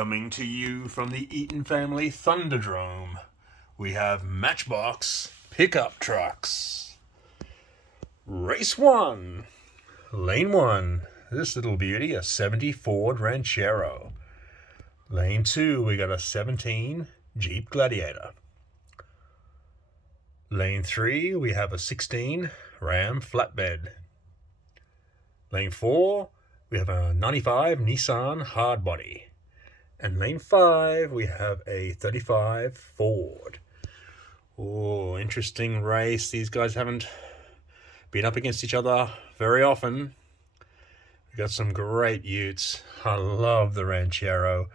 Coming to you from the Eaton family Thunderdrome, we have Matchbox pickup trucks. Race 1, Lane 1, this little beauty, a 70 Ford Ranchero. Lane 2, we got a 17 Jeep Gladiator. Lane 3, we have a 16 Ram Flatbed. Lane 4, we have a 95 Nissan Hardbody. And lane 5, we have a 35 Ford. Oh, interesting race. These guys haven't been up against each other very often. We got some great utes. I love the Ranchero,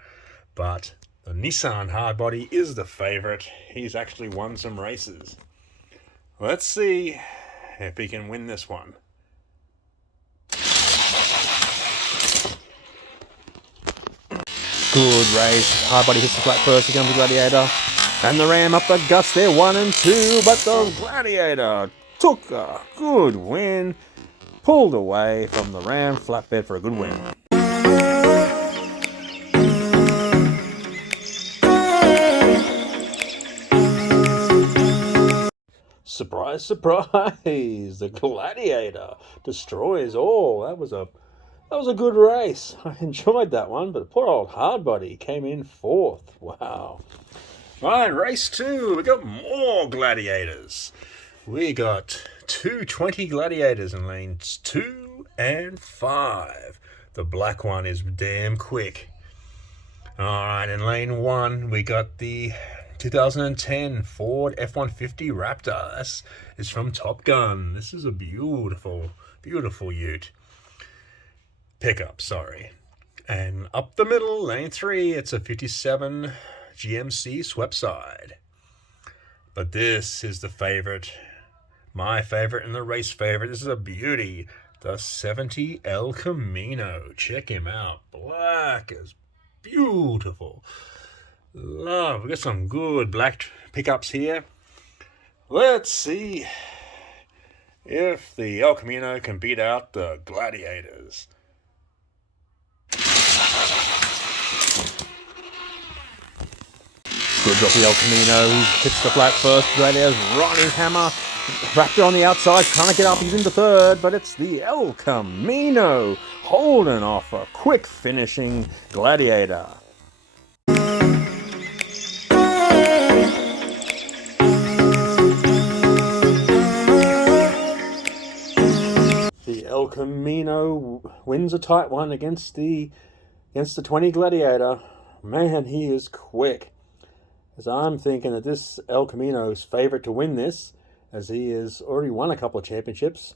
but the Nissan Hardbody is the favorite. He's actually won some races. Let's see if he can win this one. Good race. Hardbody hits the flat first. Here comes the Gladiator. And the Ram up the guts there, 1 and 2. But the Gladiator took a good win. Pulled away from the Ram flatbed for a good win. Surprise, surprise! The Gladiator destroys all. That was a good race. I enjoyed that one, but poor old Hardbody came in 4th. Wow. Right, race 2. We got more Gladiators. We got 220 Gladiators in lanes 2 and 5. The black one is damn quick. Alright, in lane 1, we got the 2010 Ford F-150 Raptor. This is from Top Gun. This is a beautiful, beautiful ute. Pickup, sorry. And up the middle, lane 3, it's a 57 GMC Swepside. But this is the favorite, my favorite and the race favorite. This is a beauty, the 70 El Camino. Check him out. Black is beautiful. Love. We got some good black pickups here. Let's see if the El Camino can beat out the Gladiators. Good job, the El Camino. He hits the flat first. Gladiator's right in his hammer. Raptor on the outside, trying to get up. He's into 3rd, but it's the El Camino holding off a quick finishing Gladiator. The El Camino wins a tight one against the 20 Gladiator. Man, he is quick. As I'm thinking that this El Camino is favourite to win this, as he has already won a couple of championships.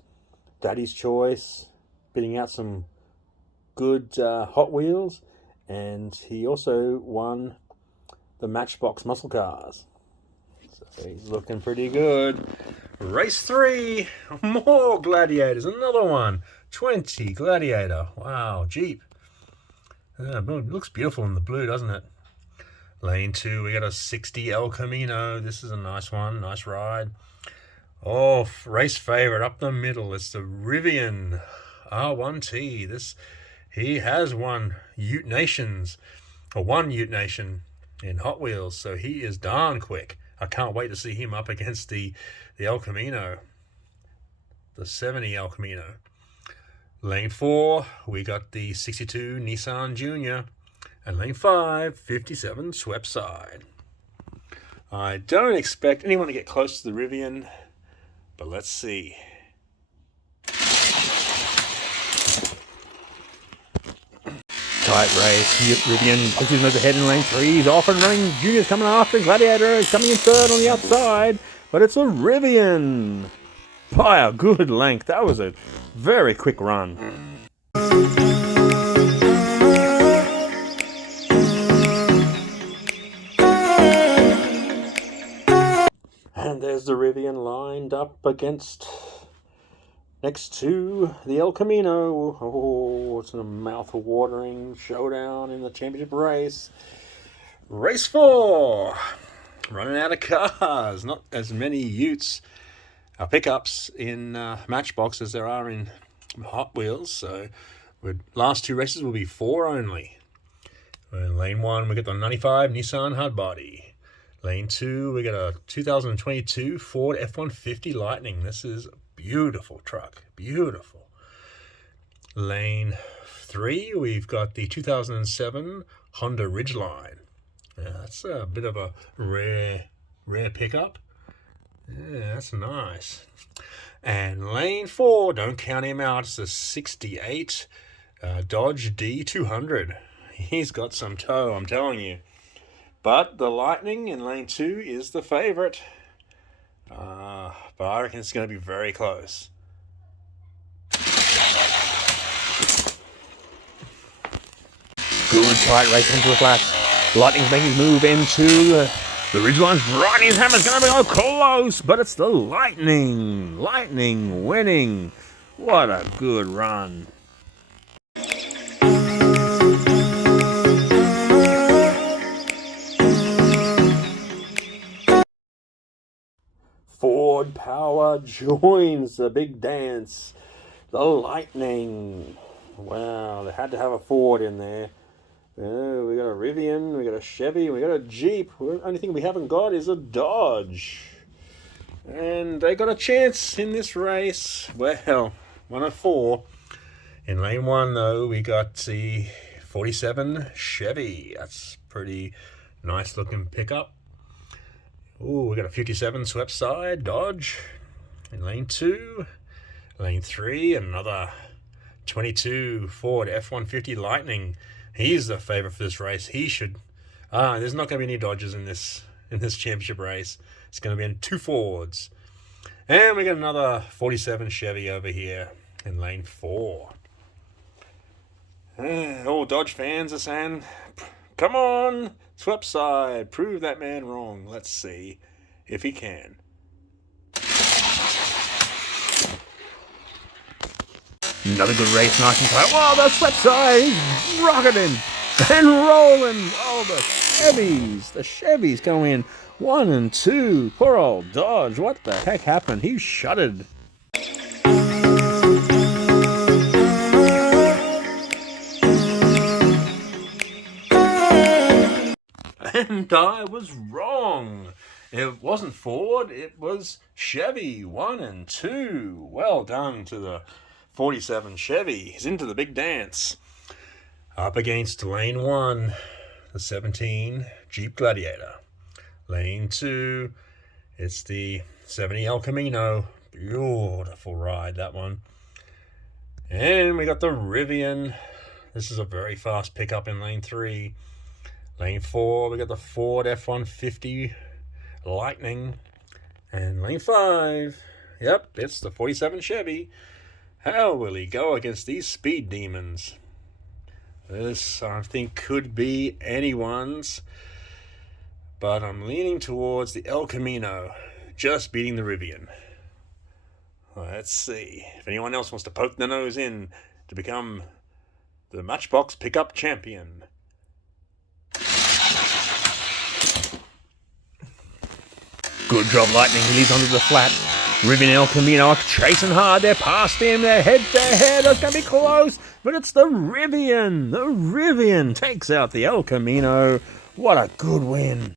Daddy's Choice, bidding out some good Hot Wheels, and he also won the Matchbox muscle cars. So he's looking pretty good. Race 3, more Gladiators, another one. 20 Gladiator. Wow, Jeep. It looks beautiful in the blue, doesn't it? Lane 2, we got a 60 El Camino. This is a nice one, nice ride. Oh, race favorite up the middle. It's the Rivian R1T. He has won Ute Nations, or one Ute Nation in Hot Wheels, so he is darn quick. I can't wait to see him up against the El Camino, the 70 El Camino. Lane 4, we got the 62 Nissan Junior. And lane 5, 57 Swepside. I don't expect anyone to get close to the Rivian, but let's see. Tight race. Rivian punches nose ahead in lane 3. He's off and running. Junior's coming after. Gladiator is coming in 3rd on the outside. But it's a Rivian by a good length. That was a very quick run. And there's the Rivian lined up next to the El Camino. Oh, it's a mouth-watering showdown in the championship race. Race 4. Running out of cars. Not as many utes, pickups in Matchbox as there are in Hot Wheels. So last 2 races will be 4 only. In lane 1, we got the 95 Nissan Hardbody. Lane 2, we got a 2022 Ford F-150 Lightning. This is a beautiful truck, beautiful. Lane 3, we've got the 2007 Honda Ridgeline. That's a bit of a rare pickup. Yeah, that's nice. And lane 4, don't count him out, it's a 68 Dodge D200. He's got some toe, I'm telling you. But the Lightning in lane 2 is the favorite. But I reckon it's going to be very close. Good tight race onto the flat. Lightning's making his move into the Ridgeline's right. His hammer's going to be close, but it's the Lightning. Lightning winning. What a good run. Ford Power joins the big dance. The Lightning. Wow, they had to have a Ford in there. We got a Rivian, we got a Chevy, we got a Jeep. The only thing we haven't got is a Dodge. And they got a chance in this race. Well, 1 of 4. In lane 1, though, we got the 47 Chevy. That's pretty nice looking pickup. Ooh, we got a 57 swept side Dodge. In lane 2, lane 3, another 22 Ford F-150 Lightning. He's the favorite for this race. He should. There's not going to be any Dodges in this championship race. It's going to be in 2 Fords. And we got another 47 Chevy over here in lane 4. All Dodge fans are saying, come on, swept side, prove that man wrong. Let's see if he can. Another good race, nice and tight. Wow, the swept side, he's rocketing and rolling. Oh, the Chevys go in 1 and 2. Poor old Dodge, what the heck happened? He shuddered. And I was wrong. It wasn't Ford, it was Chevy. 1 and 2. Well done to the 47 Chevy. He's into the big dance. Up against lane 1, the 17 Jeep Gladiator. Lane 2, it's the 70 El Camino. Beautiful ride, that one. And we got the Rivian. This is a very fast pickup in lane 3. Lane 4, we got the Ford F-150 Lightning. And lane 5, yep, it's the 47 Chevy. How will he go against these speed demons? This, I think, could be anyone's. But I'm leaning towards the El Camino, just beating the Rivian. Let's see if anyone else wants to poke their nose in to become the Matchbox pickup champion. Good job, Lightning. He leads onto the flat. Rivian El Camino are chasing hard. They're past him. They're head to head. It's going to be close. But it's the Rivian. The Rivian takes out the El Camino. What a good win.